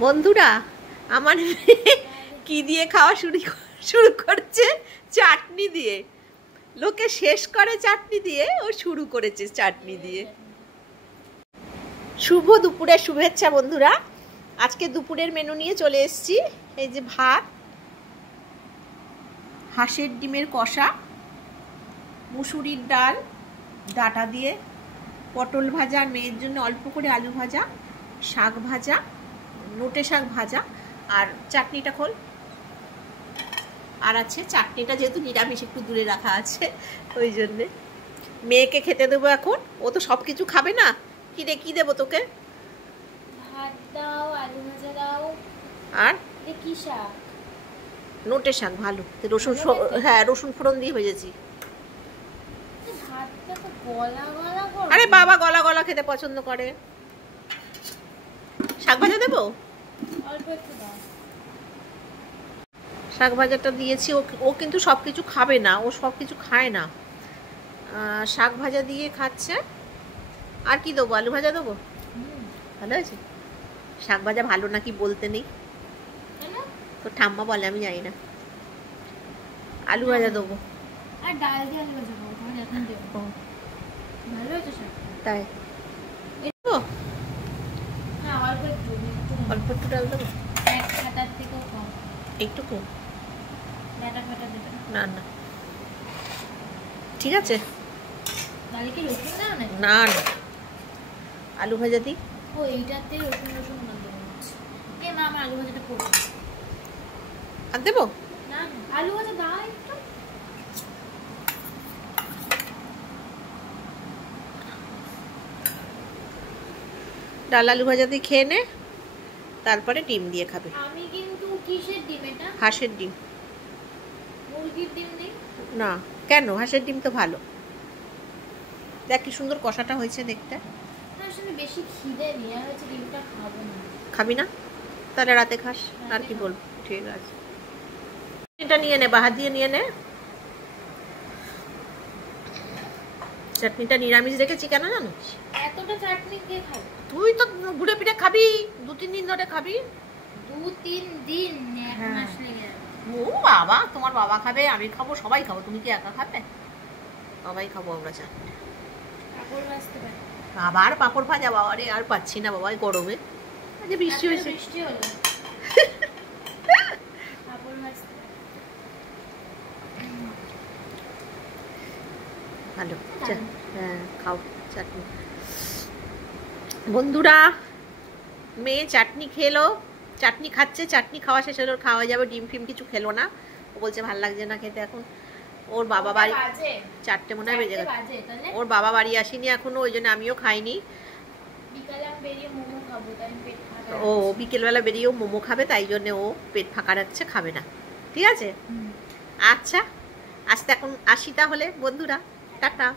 বন্ধুরা আমার কি দিয়ে খাওয়া শুরু করছে? চাটনি দিয়ে। লোকে শেষ করে চাটনি দিয়ে, ও শুরু করেছে চাটনি দিয়ে। শুভ দুপুরের শুভেচ্ছা বন্ধুরা। আজকে দুপুরের মেনু নিয়ে চলে এসেছি। এই যে ভাত, হাঁসের ডিমের কষা, মুসুরির ডাল ডাটা দিয়ে, পটল ভাজা, আর মেয়ের জন্য অল্প করে আলু ভাজা, শাক ভাজা, নোটে শাক ভাজা, আর চাটনিটা খোল। আর আছে চাটনিটা, যেহেতু নিরামিষ একটু দূরে রাখা আছে ওই জন্যে। মেয়েকে খেতে দেবো এখন, ও তো সব কিছু খাবে না। কি রে, কি দেবো তোকে? ভাত দাও, আলু ভাজা দাও। আর কি শাক? নোটে শাক। ভালো, রসুন, হ্যাঁ রসুন ফোড়ন দিয়ে ভেজেছি। আরে বাবা গলা গলা খেতে পছন্দ করে। শাক ভাজা দেবো? অল্প একটু দাও। শাক ভাজাটা দিয়েছি। ও কিন্তু সব কিছু খাবে না, ও সব কিছু খায় না। শাক ভাজা দিয়ে খাচ্ছে। আর কি দেবো? আলু ভাজা দেবো? ভালো আছে। শাক ভাজা ভালো নাকি বলতে নেই, তো ঠাম্মা বলে, আমি জানি না। আলু ভাজা দেবো। আর ডাল দিয়ে আলু ভাজা দেবো, তাহলে এখন দেবো। ভালো আছে শাক। তাই দেবো? হ্যাঁ, অল্প একটু একটু ডাল দেবো। এক খাটার থেকেও কম। একটুকু? ডাটা ফাটা দেবে না না, ঠিক আছে। তাহলে কি রসুন দাও না? না না, আলু ভাজা দিই। ও এইটাতে রসুন না দেবো। এ মা, আমার আলু ভাজাটা করবো। আর দেবো না, আলু ভাজা দাও একটু। ডাল আলু ভাজা দিয়ে খেয়ে নে, তারপরে ডিম দিয়ে খাবে। আমি কিন্তু কিসের ডিম এটা? হাঁসের ডিম। মুরগির ডিম নেই? না কেন, হাঁসের ডিম তো ভালো। দেখ কি সুন্দর কষাটা হয়েছে দেখতে। আসলে বেশি খিদে নেই, আর হচ্ছে ডিমটা খাবো না। খাবি না? তাহলে রাতে খাস। আর কি বলবো, ঠিক আছে। এটা নিয়ে নে, বাহার দিয়ে নিয়ে নে। চাটনিটা নিরামিষ রেখেছি কেন জানো? এতটা চাটনি কে খাবে? তুই তো ঘুরে ফিরে খাবি, 2-3 দিন ধরে খাবি। 2-3 দিন, এক মাস লেগে যাবে। ও বাবা, তোমার বাবা খাবে, আমি খাবো, সবাই খাবো। তুমি কি একা খাবে? সবাই খাবো আমরা চাটনি। পাপড় ভাজতে পারি। আবার পাপড় ভাজা? বাবা রে, আর পাচ্ছি না বাবা, গরমে। আজকে বৃষ্টি হয়েছে। বৃষ্টি হলো। পাপড় ভাজতে পারি। ভালো। হ্যাঁ খাও চাটনি। বন্ধুরা, মেয়ে চাটনি খেলো, চাটনি খাচ্ছে। চাটনি খাওয়া শেষ হলো, খাওয়া যাবে। ডিম ফিম কিছু খেলো না, ও বলছে ভাল লাগছে না খেতে এখন। ওর বাবা বাড়ি 4টে মনে হয় বেজে গেছে। ওর বাবা বাড়ি আসেনি এখনো, ওই জন্য আমিও খাইনি। ও বিকেলবেলা বেরিয়েও মোমো খাবে, তাই জন্য ও পেট ফাঁকা রাখছে, খাবে না। ঠিক আছে, আচ্ছা আসতে এখন আসি তাহলে বন্ধুরা, টাটা।